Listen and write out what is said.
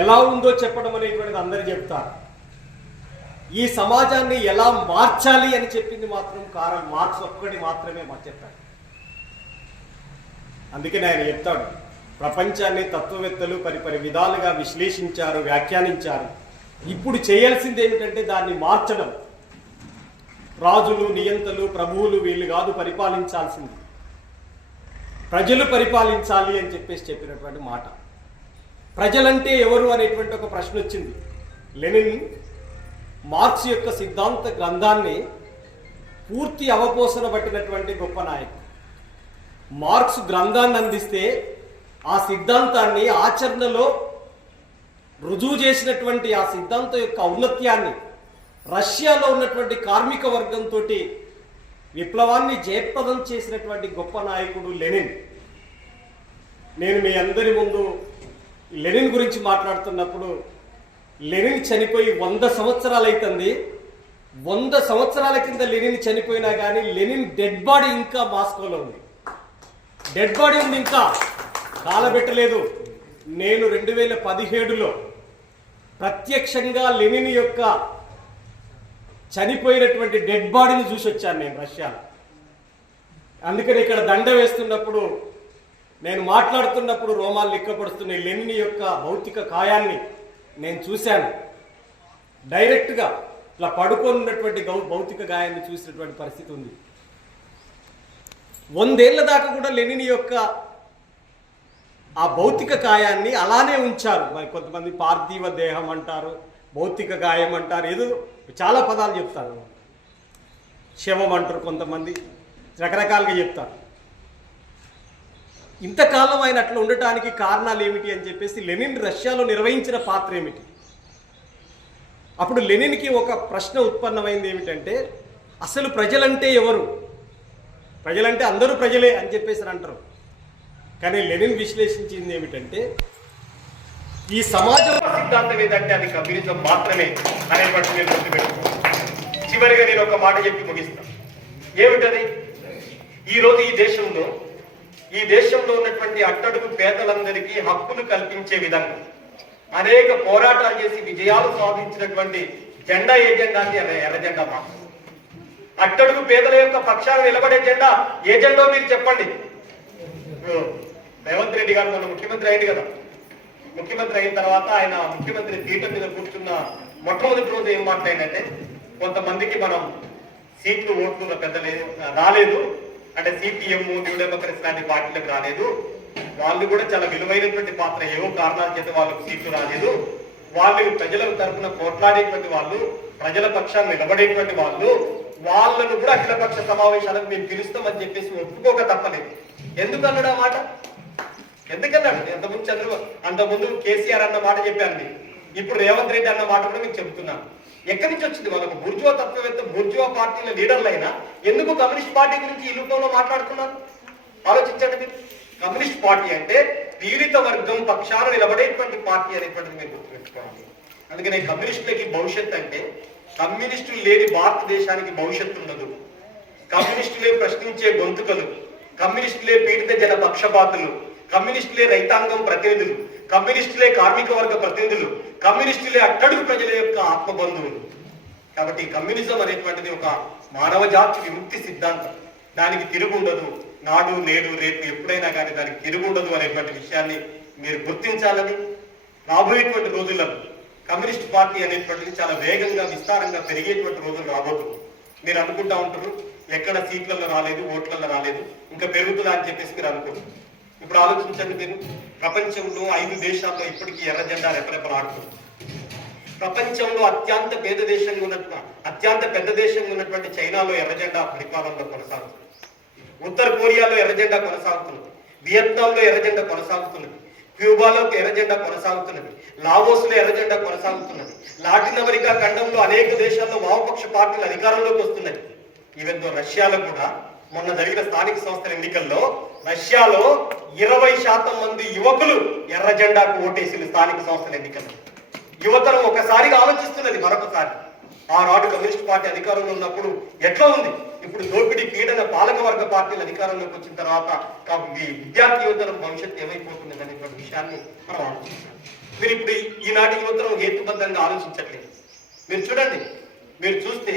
ఎలా ఉందో చెప్పడం అనేటువంటిది అందరూ చెప్తారు. ఈ సమాజాన్ని ఎలా మార్చాలి అని చెప్పింది మాత్రం కారల్ మార్క్స్ ఒక్కటి మాత్రమే చెప్పాడు. అందుకని ఆయన చెప్తాడు, ప్రపంచాన్ని తత్వవేత్తలు పరిపరి విధాలుగా విశ్లేషించారు, వ్యాఖ్యానించారు. ఇప్పుడు చేయాల్సింది ఏమిటంటే దాన్ని మార్చడం. రాజులు, నియంతలు, ప్రభువులు వీళ్ళు కాదు పరిపాలించాల్సింది, ప్రజలు పరిపాలించాలి అని చెప్పినటువంటి మాట. ప్రజలంటే ఎవరు అనేటువంటి ఒక ప్రశ్న వచ్చింది. లెనిన్ మార్క్స్ యొక్క సిద్ధాంత గ్రంథాన్ని పూర్తి అవపోసన పట్టినటువంటి గొప్ప నాయకుడు. మార్క్స్ గ్రంథాన్ని అందిస్తే ఆ సిద్ధాంతాన్ని ఆచరణలో రుజువు చేసినటువంటి ఆ సిద్ధాంతం యొక్క ఔన్నత్యాన్ని రష్యాలో ఉన్నటువంటి కార్మిక వర్గంతో విప్లవాన్ని జయప్రదం చేసినటువంటి గొప్ప నాయకుడు లెనిన్. నేను మీ అందరి ముందు లెనిన్ గురించి మాట్లాడుతున్నప్పుడు లెనిన్ చనిపోయి 100 సంవత్సరాలు అవుతుంది. 100 సంవత్సరాల కింద లెనిన్ చనిపోయినా కానీ లెనిన్ డెడ్ బాడీ ఇంకా మాస్కోలో ఉంది. డెడ్ బాడీ ఉంది, ఇంకా కాలబెట్టలేదు. నేను 2017లో ప్రత్యక్షంగా లెనిన్ యొక్క చనిపోయినటువంటి డెడ్ బాడీని చూసి వచ్చాను నేను రష్యాలో. అందుకని ఇక్కడ దండ వేస్తున్నప్పుడు, నేను మాట్లాడుతున్నప్పుడు రోమాలు లిక్కపడుతున్నాయి. లెనిన్ యొక్క భౌతిక కాయాన్ని నేను చూశాను. డైరెక్ట్గా ఇట్లా పడుకొని ఉన్నటువంటి భౌతిక గాయాన్ని చూసినటువంటి పరిస్థితి ఉంది. 100 ఏళ్ల దాకా కూడా లెనిన్ యొక్క ఆ భౌతిక కాయాన్ని అలానే ఉంచారు. మరి కొంతమంది పార్థివ దేహం అంటారు, భౌతిక గాయం అంటారు, ఏదో చాలా పదాలు చెప్తారు. శవం అంటారు, కొంతమంది రకరకాలుగా చెప్తారు. ఇంతకాలం ఆయన అట్లా ఉండటానికి కారణాలు ఏమిటి అని చెప్పేసి లెనిన్ రష్యాలో నిర్వహించిన పాత్ర ఏమిటి? అప్పుడు లెనిన్కి ఒక ప్రశ్న ఉత్పన్నమైంది. ఏమిటంటే అసలు ప్రజలంటే ఎవరు? ప్రజలంటే అందరూ ప్రజలే అని చెప్పేసి అంటారు. కానీ లెనిన్ విశ్లేషించింది ఏమిటంటే ఈ సమాజం సిద్ధాంతం ఏదంటే అది కమ్యూనిజం మాత్రమే అనేటువంటి నేను గుర్తుపెట్టుకున్నాను. చివరిగా నేను ఒక మాట చెప్పి ముగిస్తాను. ఏమిటది? ఈరోజు ఈ దేశంలో ఉన్నటువంటి అట్టడుగు పేదలందరికీ హక్కులు కల్పించే విధంగా అనేక పోరాటాలు చేసి విజయాలు సాధించినటువంటి జెండా ఏ జెండా అంటే ఎర్ర జెండా మాత్రం. అట్టడుగు పేదల యొక్క పక్షాలు నిలబడే జెండా ఏ జెండో మీరు చెప్పండి. రేవంత్ రెడ్డి గారు మొన్న ముఖ్యమంత్రి అయింది కదా. ముఖ్యమంత్రి అయిన తర్వాత ఆయన ముఖ్యమంత్రి పీఠం మీద కూర్చున్న మొట్టమొదటి రోజు ఏం మాట్లాడిందంటే, కొంతమందికి మనం సీట్లు ఓట్లు రాలేదు అంటే సిపిఎం, న్యూ డెమోక్రసీ లాంటి పార్టీలకు రాలేదు. వాళ్ళు కూడా చాలా విలువైనటువంటి పాత్ర, ఏవో కారణాల చేత వాళ్ళకు సీట్లు రాలేదు. వాళ్ళు ప్రజల తరఫున పోట్లాడేటువంటి వాళ్ళు, ప్రజల పక్షాన్ని నిలబడేటువంటి వాళ్ళు, వాళ్ళను కూడా అఖిలపక్ష సమావేశాలకు మేము పిలుస్తామని చెప్పేసి ఒప్పుకోక తప్పలేదు. ఎందుకన్నాడు ఆ మాట? ఎందుకన్నాడు? అంతకుముందు కేసీఆర్ అన్న మాట చెప్పాను, ఇప్పుడు రేవంత్ రెడ్డి అన్న మాట కూడా మీకు చెబుతున్నాను. ఎక్కడి నుంచి వచ్చింది? వాళ్ళకు బూర్జువా తత్వవేత్త, బూర్జువా పార్టీల లీడర్లైనా ఎందుకు కమ్యూనిస్ట్ పార్టీ గురించి ఈ రూపంలో మాట్లాడుతున్నారు? ఆలోచించండి మీరు. కమ్యూనిస్ట్ పార్టీ అంటే పీడిత వర్గం పక్షాన నిలబడేటువంటి పార్టీ అనేటువంటిది మీరు గుర్తుపెట్టుకోవాలి. అందుకనే కమ్యూనిస్టులకి భవిష్యత్ అంటే, కమ్యూనిస్టులు లేని భారతదేశానికి భవిష్యత్తు ఉండదు. కమ్యూనిస్టులే ప్రశ్నించే గొంతుకలు, కమ్యూనిస్టులే పీడిత జన పక్షపాతులు, కమ్యూనిస్టులే రైతాంగం ప్రతినిధులు, కమ్యూనిస్టులే కార్మిక వర్గ ప్రతినిధులు, కమ్యూనిస్టులే అట్టడుగు ప్రజల యొక్క ఆత్మబంధువులు. కాబట్టి కమ్యూనిజం అనేటువంటిది ఒక మానవ జాతి విముక్తి సిద్ధాంతం. దానికి తిరుగుండదు. నాడు నేడు రేపు ఎప్పుడైనా కానీ దానికి తిరుగుండదు అనేటువంటి విషయాన్ని మీరు గుర్తించాలని, రాబోయేటువంటి రోజుల్లో కమ్యూనిస్ట్ పార్టీ అనేటువంటిది చాలా వేగంగా విస్తారంగా పెరిగేటువంటి రోజులు రాబోతుంది. మీరు అనుకుంటా ఉంటారు, ఎక్కడ సీట్లలో రాలేదు, ఓట్లలో రాలేదు, ఇంకా పెరుగుతుందా అని చెప్పేసి మీరు అనుకుంటారు. ఇప్పుడు ఆలోచించండి మీరు, ప్రపంచంలో 5 దేశాల్లో ఇప్పటికీ ఎర్ర జెండా రెపరెపలాడుతుంది. ప్రపంచంలో అత్యంత పెద్ద దేశంగా ఉన్నటువంటి చైనాలో ఎర్ర జెండా పరిపాలనలో కొనసాగుతుంది. ఉత్తర కొరియాలో ఎర్ర జెండా కొనసాగుతున్నది. వియత్నాంలో ఎర్ర జెండా కొనసాగుతున్నది. క్యూబాలో ఎర్ర జెండా కొనసాగుతున్నది. లావోస్లో ఎర్ర జెండా కొనసాగుతున్నది. లాటిన్ అమెరికా ఖండంలో అనేక దేశాల్లో వామపక్ష పార్టీలు అధికారంలోకి వస్తున్నాయి. ఈవెన్ రష్యాలో కూడా మొన్న జరిగిన స్థానిక సంస్థల ఎన్నికల్లో రష్యాలో 20% మంది యువకులు ఎర్ర జెండాకు ఓటేసిన స్థానిక సంస్థల ఎన్నికల్లో. యువతరం ఒకసారిగా ఆలోచిస్తున్నది మరొకసారి. ఆనాడు కమ్యూనిస్ట్ పార్టీ అధికారంలో ఉన్నప్పుడు ఎట్లా ఉంది, ఇప్పుడు దోపిడీ పీడన పాలక వర్గ పార్టీలు అధికారంలోకి వచ్చిన తర్వాత విద్యార్థి యువతరం భవిష్యత్తు ఏమైపోతుంది అనేటువంటి విషయాన్ని మనం ఆలోచించాలి. మీరు ఇప్పుడు ఈనాటి యువతరం హేతుబద్ధంగా ఆలోచించట్లేదు. మీరు చూడండి, మీరు చూస్తే